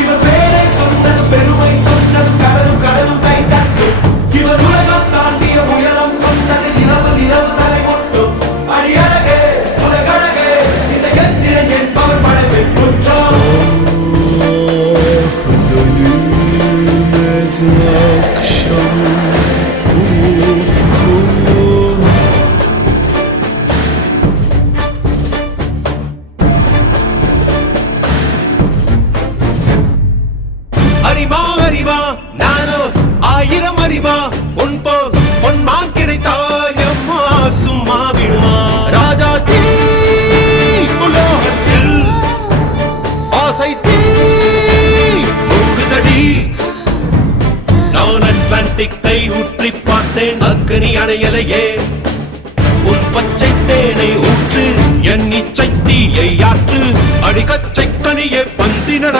இவர் பேரை சொன்னது பெருமை சொன்னது கடலும் கடலும் கை தட்டும் இவர் உலகம் தாண்டிய உயரம் கொண்டது நிலவு நிலவு தலை மொட்டும் அடியழகே உலகழகே இந்த எந்திரன் என்பவர் படைப்பின் குற்றம் அறிவா அறிவா நானோ ஆயிரம் அறிவா உன் போல் பொன்மான் கிடைத்தாயம்மா சும்மா விடுமா ராஜா தீ உலோகத்தில் ஆசை தீ மூடுதடி நான் அட்லாண்டிக்கை ஊற்றி பார்த்தேன் அக்னி அணையலையே உன் பச்சை தேனை ஊற்று என் இச்சை தீயை ஆற்று அடிக்கச்சை கனியே பந்தி நட